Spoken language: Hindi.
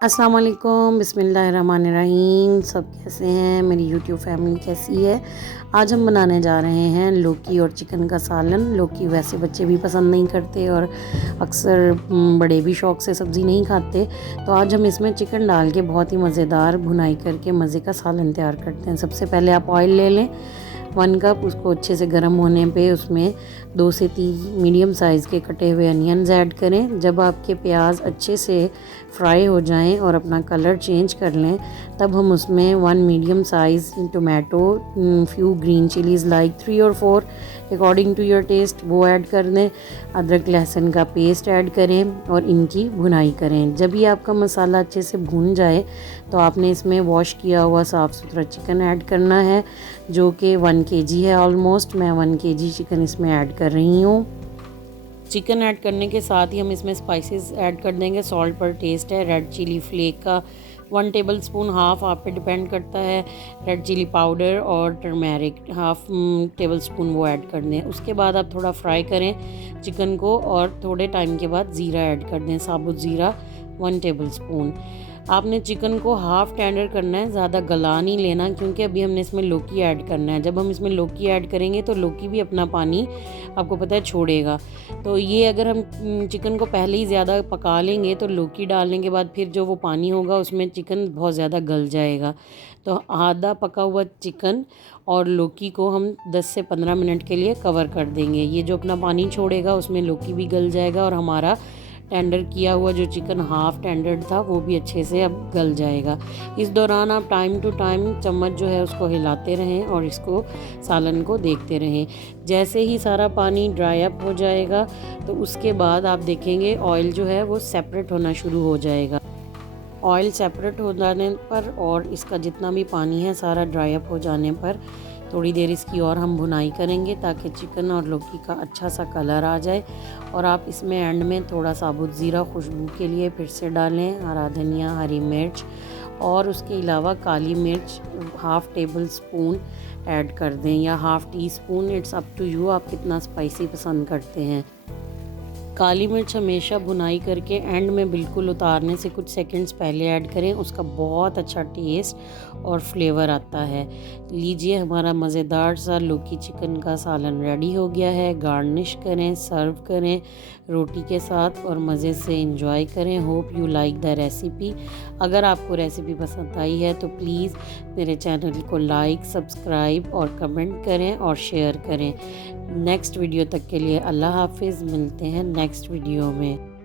अस्सलाम वालेकुम, बिस्मिल्लाहिर्रहमानिर्रहीम। सब कैसे हैं? मेरी यूट्यूब फैमिली कैसी है? आज हम बनाने जा रहे हैं लौकी और चिकन का सालन। लौकी वैसे बच्चे भी पसंद नहीं करते और अक्सर बड़े भी शौक़ से सब्ज़ी नहीं खाते। तो आज हम इसमें चिकन डाल के बहुत ही मज़ेदार भुनाई करके मज़े का सालन तैयार करते हैं। सबसे पहले आप ऑयल ले लें 1 कप, उसको अच्छे से गर्म होने पे उसमें 2 से 3 मीडियम साइज़ के कटे हुए अनियंस ऐड करें। जब आपके प्याज अच्छे से फ्राई हो जाएं और अपना कलर चेंज कर लें, तब हम उसमें 1 medium size tomato, few green chillies like 3 और 4 अकॉर्डिंग टू योर टेस्ट वो ऐड कर दें। अदरक लहसुन का पेस्ट ऐड करें और इनकी भुनाई करें। जब ये आपका मसाला अच्छे से भून जाए तो आपने इसमें वॉश किया हुआ साफ़ सुथरा चिकन ऐड करना है, जो कि 1 केजी है ऑलमोस्ट। मैं 1 केजी चिकन इसमें ऐड कर रही हूँ। चिकन ऐड करने के साथ ही हम इसमें स्पाइसेस ऐड कर देंगे। सॉल्ट पर टेस्ट है। रेड चिली फ्लेक का 1 टेबल स्पून, हाफ आप पे डिपेंड करता है। रेड चिली पाउडर और टर्मेरिक हाफ टेबल स्पून वो ऐड कर दें। उसके बाद आप थोड़ा फ्राई करें चिकन को और थोड़े टाइम के बाद ज़ीरा ऐड कर दें, साबुत ज़ीरा 1 टेबल स्पून। आपने चिकन को हाफ़ टेंडर करना है, ज़्यादा गला नहीं लेना, क्योंकि अभी हमने इसमें लौकी ऐड करना है। जब हम इसमें लौकी ऐड करेंगे तो लौकी भी अपना पानी आपको पता है छोड़ेगा। तो ये अगर हम चिकन को पहले ही ज़्यादा पका लेंगे तो लौकी डालने के बाद फिर जो वो पानी होगा उसमें चिकन बहुत ज़्यादा गल जाएगा। तो आधा पका हुआ चिकन और लौकी को हम 10 से 15 मिनट के लिए कवर कर देंगे। ये जो अपना पानी छोड़ेगा उसमें लौकी भी गल जाएगा और हमारा टेंडर किया हुआ जो चिकन हाफ़ टेंडर था वो भी अच्छे से अब गल जाएगा। इस दौरान आप टाइम टू टाइम चम्मच जो है उसको हिलाते रहें और इसको सालन को देखते रहें। जैसे ही सारा पानी ड्राई अप हो जाएगा तो उसके बाद आप देखेंगे ऑयल जो है वो सेपरेट होना शुरू हो जाएगा। ऑयल सेपरेट हो जाने पर और इसका जितना भी पानी है सारा ड्राई अप हो जाने पर थोड़ी देर इसकी और हम भुनाई करेंगे ताकि चिकन और लौकी का अच्छा सा कलर आ जाए। और आप इसमें एंड में थोड़ा साबुत ज़ीरा खुशबू के लिए फिर से डालें, हरा धनिया, हरी मिर्च और उसके अलावा काली मिर्च हाफ़ टेबल स्पून ऐड कर दें या half teaspoon. It's up to you, आप कितना स्पाइसी पसंद करते हैं। काली मिर्च हमेशा भुनाई करके एंड में बिल्कुल उतारने से कुछ सेकंड्स पहले ऐड करें, उसका बहुत अच्छा टेस्ट और फ्लेवर आता है। लीजिए हमारा मज़ेदार सा लौकी चिकन का सालन रेडी हो गया है। गार्निश करें, सर्व करें रोटी के साथ और मज़े से एंजॉय करें। Hope you like the recipe. अगर आपको रेसिपी पसंद आई है तो प्लीज़ मेरे चैनल को लाइक, सब्सक्राइब और कमेंट करें और शेयर करें। नेक्स्ट वीडियो तक के लिए अल्लाह हाफिज़। मिलते हैं नेक्स्ट वीडियो में।